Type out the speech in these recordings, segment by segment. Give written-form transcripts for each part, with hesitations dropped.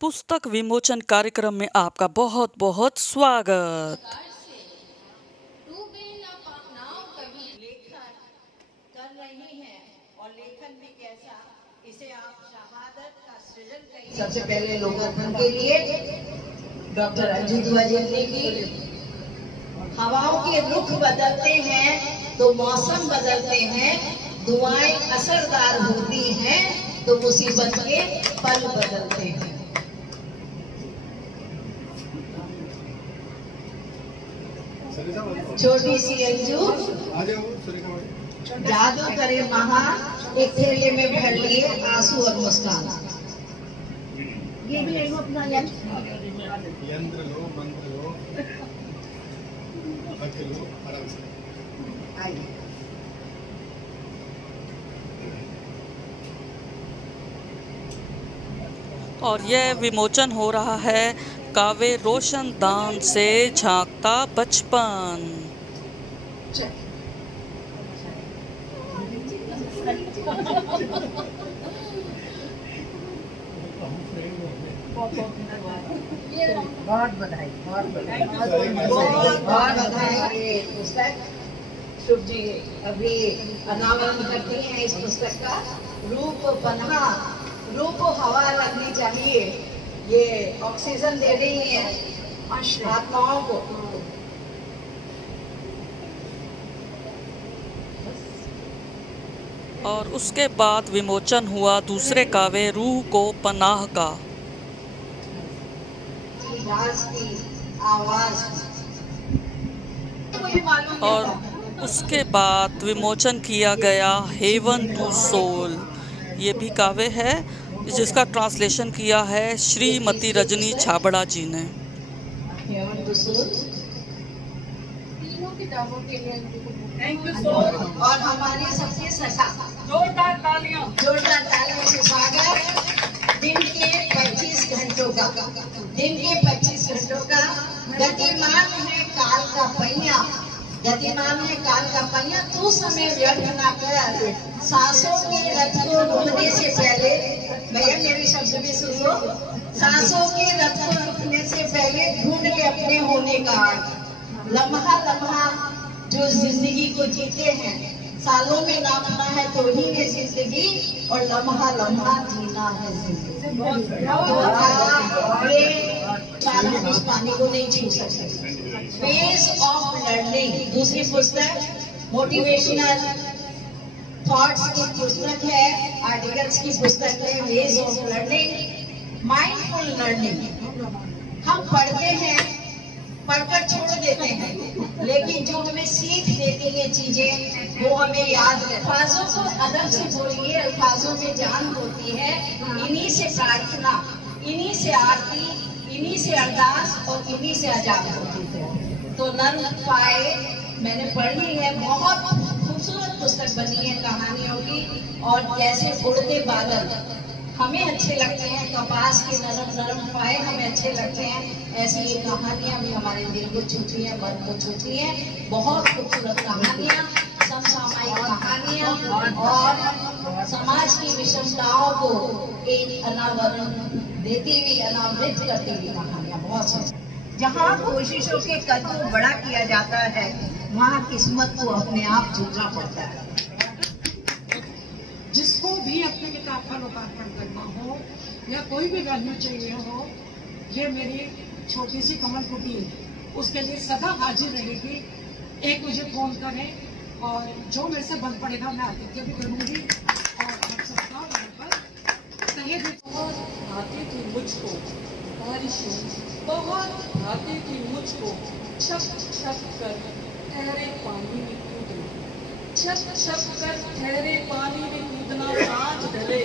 पुस्तक विमोचन कार्यक्रम में आपका बहुत बहुत स्वागत। कर रही हैं और लेखन भी कैसा, इसे आप शहादत का सृजन करिए। सबसे पहले लोकार्पण के लिए डॉक्टर अजीत वजेंद्र की हवाओं के रुख बदलते हैं तो मौसम बदलते हैं, दुआएं असरदार होती हैं तो मुसीबत के पल बदलते हैं। छोटी सी अंजू जादू करे महा, एक थैले में भर लिए आंसू और मुस्कान। ये भी अपना यंत्र लो, मंत्र लो, लो, आराम से आइए। और यह विमोचन हो रहा है काव्य रोशनदान से झांकता बचपन। बहुत बधाई, बहुत बधाई, बहुत बधाई। ये पुस्तक शुभ जी अभी अनावरण करती हैं इस पुस्तक का। रूप पन्हा, रूप हवा लगनी चाहिए, ये ऑक्सीजन दे रही है आत्माओं को। और उसके बाद विमोचन हुआ दूसरे काव्य रूह को पनाह का। और उसके बाद विमोचन किया गया हेवन टू सोल। ये भी काव्य है जिसका ट्रांसलेशन किया है श्रीमती रजनी छाबड़ा जी ने। और हमारी सबसे ससा जोरदार तालियों से स्वागत। दिन के 25 घंटों का, दिन के 25 घंटों का गतिमान है काल का पहिया, गतिमान है काल का पहिया। तू समय व्यर्थ न कर, सांसों के रथ को रुकने से पहले, भैया मेरे शब्द भी सुन लो, सांसों के रथ को रुकने से पहले ढूंढ ले अपने होने का अर्थ। लम्हा लम्हा जो जिंदगी को जीते हैं, सालों में नापना है तो ही है जिंदगी, और लम्हा लम्हा जीना है जिंदगी। इस पानी को नहीं छू सकते। फेज ऑफ लर्निंग दूसरी पुस्तक मोटिवेशनल थॉट्स की पुस्तक है, आर्टिकल्स की पुस्तक है। Ways of learning, mindful learning. हम पढ़ते हैं, पढ़कर छोड़ देते हैं, लेकिन जो हमें सीख देती है चीजें वो हमें याद है। अल्फाजों को अदब से बोलिए, अल्फाजों में जान होती है। इन्हीं से प्रार्थना, इन्हीं से आरती, इन्हीं से अरदास और इन्हीं से अजाब होती है। तो नर्म पाए मैंने पढ़ी है, बहुत खूबसूरत पुस्तक बनी है कहानियों की। और जैसे उड़ते बादल हमें अच्छे लगते हैं, कपास के नरम नरम पाए हमें अच्छे लगते हैं, ऐसी ये कहानियां भी हमारे दिल को छूती हैं, मन को छूती हैं। बहुत खूबसूरत कहानियां, समसामयिक कहानियां और समाज की विषमताओं को एक अनावरण देती हुई, अनावृत करती हुई कहानियां बहुत सुंदर। जहाँ कोशिशों के कद को बड़ा किया जाता है, वहाँ किस्मत को अपने आप झुकना पड़ता है। जिसको भी अपनी किताब का लोकार्पण करना हो या कोई भी वैल्यू चाहिए हो, ये मेरी छोटी सी कमल कुटीर उसके लिए सदा हाजिर रहेगी। एक मुझे फोन करें और जो मेरे से बन पड़ेगा मैं आतिथ्य भी करूँगी। और आप सबका वहाँ पर सही बहुत भाती थी मुझको बारिशों, बहुत भाती थी मुझको छप छप कर ठहरे पानी में कूदना, छप छप कर ठहरे पानी में कूदना। सांझ ढले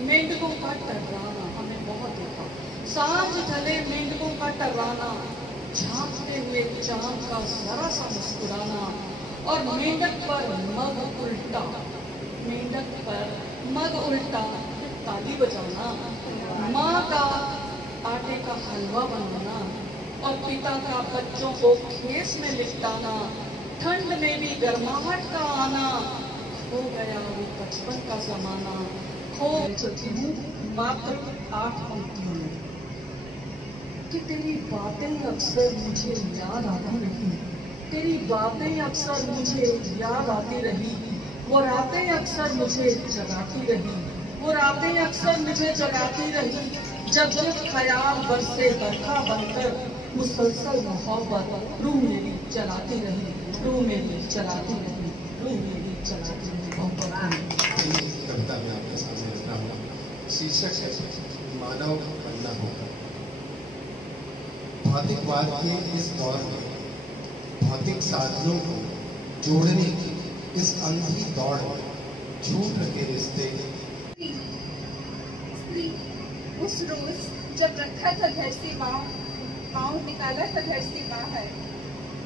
मेंढकों का टर्राना, हमने बहुत देखा। सांझ ढले मेंढकों का टर्राना, झांकते हुए चांद का जरा सा मुस्कुराना, और मेंढक पर मग उल्टा, मेंढक पर मग उल्टा ताली बजाना, माँ का आटे का हलवा बनाना और पिता का बच्चों को खेस में लिपटाना, ठंड में भी गर्माहट का आना। हो गया वो बचपन का जमाना, खो चुकी हूँ मात्र 8 पंक्तियों में। कि तेरी बातें अक्सर मुझे याद आती रही, तेरी बातें अक्सर मुझे याद आती रही, वो रातें अक्सर मुझे जगाती रही, वो रातें अक्सर मुझे जगाती रही, जब जब ख्याल बरसे बरखा बनकर मुसलसल मोहब्बत रूह मेरी चलाती रही, रूह मेरी चलाती रही, रूह मेरी चलाती रही मोहब्बत। कविता में आपके सामने रखना होगा, शीर्षक है मानव बनना होगा। भौतिकवाद के इस दौर में भौतिक साधनों को जोड़ने की इस अंधी दौड़ में झूठ रखे रिश्ते। स्त्री उस रोज जब रखा था घर से पाँव निकाला था घर से बाहर,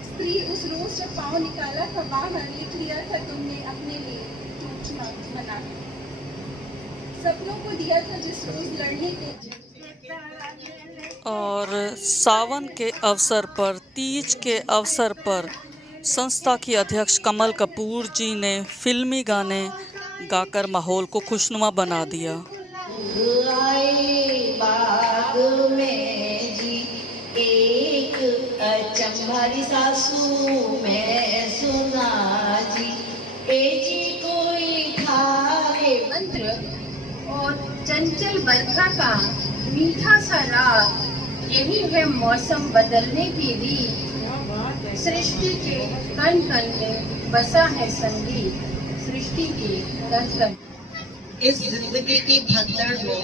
स्त्री उस रोज जब पाँव निकाला था बाहर, लिख लिया था तुमने अपने लिए टूटना मना, सपनों को दिया था जिस रोज लड़ने के। और सावन के अवसर पर, तीज के अवसर पर संस्था की अध्यक्ष कमल कपूर जी ने फिल्मी गाने गाकर माहौल को खुशनुमा बना दिया। बाग में जी एक अचंभारी सासू मैं सुना जी, ए जी कोई खाए मंत्र और चंचल बरखा का मीठा सा राग, यही है मौसम बदलने की रीत। सृष्टि के कण कण में बसा है संगीत, सृष्टि के कण कण। इस जिंदगी की भगदड़ में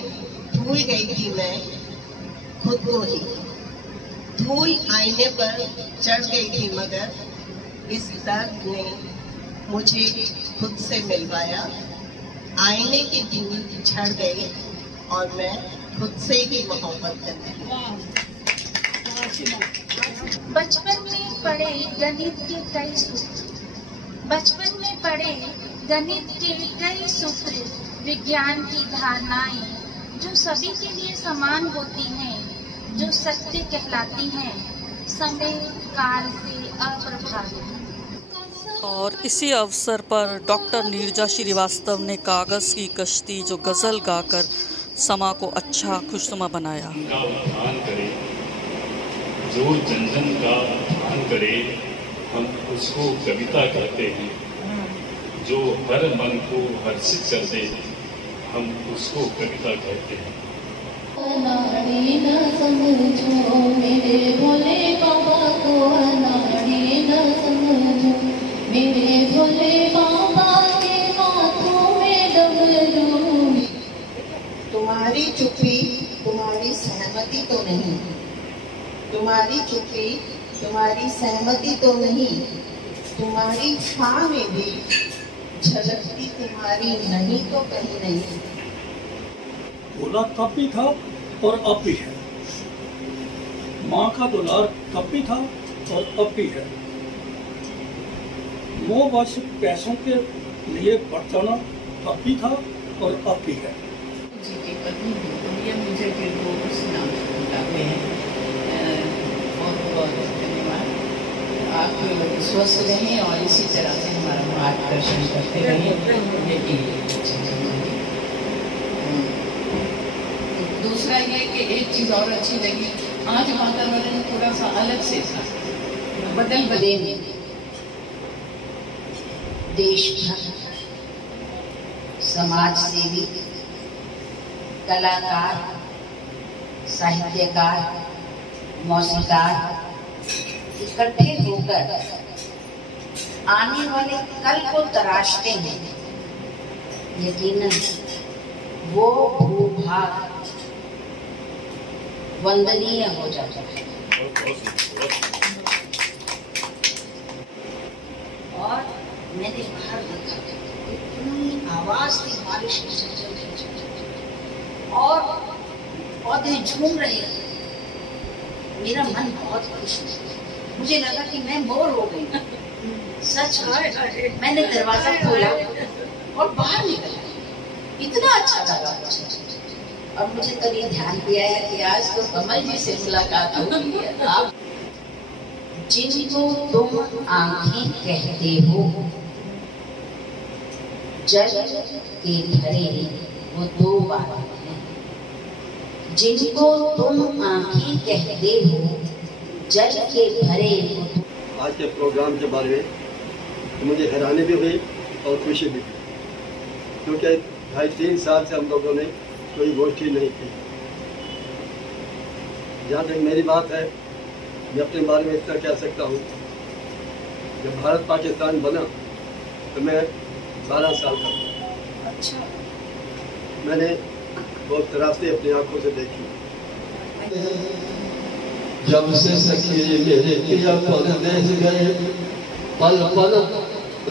भूल गई थी मैं खुद को ही, धूल आईने पर चढ़ गई थी, मगर इस दर्द ने मुझे खुद से मिलवाया। आईने की धूल झड़ गई और मैं खुद से ही मोहब्बत करती हूँ। बचपन में पढ़े गणित के कई सूत्र, बचपन में पढ़े गणित के कई सूत्र, विज्ञान की धारणाएं जो सभी के लिए समान होती हैं, जो सत्य कहलाती हैं, समय काल से अप्रभावित। और इसी अवसर पर डॉक्टर नीरजा श्रीवास्तव ने कागज़ की कश्ती जो गज़ल गाकर समा को अच्छा खुशनुमा बनाया। का उत्थान करे, जो जन जन का उत्थान करे, हम उसको कविता कहते हैं। जो हर मन को हर्षित कर दे, हम उसको कविता कहते हैं। अनाड़ी न समझो मेरे भोले बाबा को, अनाड़ी न समझो मेरे भोले बाबा के हाथों में डमरू। तुम्हारी चुप्पी तुम्हारी सहमति तो नहीं, तुम्हारी चुप्पी तुम्हारी सहमति तो नहीं, तुम्हारी छां में भी झलकती तुम्हारी नहीं तो कहीं नहीं। बोला तब भी था और अब भी है, माँ का दुलार तब भी था और अब भी है। मोहवश पैसों के लिए बरतना तब भी था और अब भी है। जी की पत्नी ये मुझे फिर वो उस नाम से बुलाते हैं। बहुत बहुत धन्यवाद। आप स्वस्थ रहें और इसी तरह से हमारा मार्गदर्शन करते रहें। दूसरा ये कि एक चीज़ और अच्छी लगी, आज वातावरण थोड़ा सा अलग से था, बदले में देशभक्त, समाज सेवी, कलाकार, साहित्यकार, मौसीकार इकट्ठे होकर आने वाले कल को तराशते हैं। यकीनन वो भूभाग वंदनीय हो जाता है। और मैंने बाहर देखा, इतनी आवाज थी बारिश की और पौधे झूम रहे थे। मेरा मन बहुत खुश हुआ, मुझे लगा कि मैं बोर हो गई। सच है, मैंने दरवाजा खोला और बाहर निकला, इतना अच्छा लगा। और मुझे तभी ध्यान दिया है कि आज तो कमल जी से मुलाकात होगी है। आप जिनको तुम आंखें कहते हो, जल के भरे वो दो बातें हैं, जिनको तुम आँखें कहते हो, जल के भरे हो। आज के प्रोग्राम के बारे में मुझे हैरानी भी हुई और खुशी भी हुई, क्योंकि 2.5-3 साल से हम लोगों ने कोई गोष्ठी नहीं की। जहाँ तक मेरी बात है, मैं अपने बारे में इतना कह सकता हूँ, जब भारत पाकिस्तान बना तो मैं 12 साल का था। अच्छा। मैंने बहुत त्रासदी अपनी आंखों से देखी। जब से सखी मेरे पिया परदेस गए, पल पल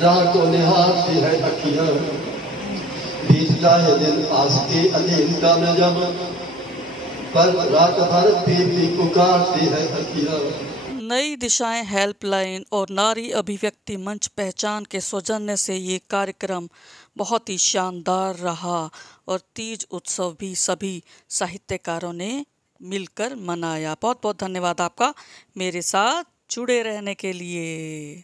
राह को निहारती है अखियां, बीतता है दिन आस की अधीनता में जब, पर रात भर पीपी पुकारती है अखियां। नई दिशाएं हेल्पलाइन और नारी अभिव्यक्ति मंच पहचान के सौजन्य से ये कार्यक्रम बहुत ही शानदार रहा और तीज उत्सव भी सभी साहित्यकारों ने मिलकर मनाया। बहुत बहुत धन्यवाद आपका मेरे साथ जुड़े रहने के लिए।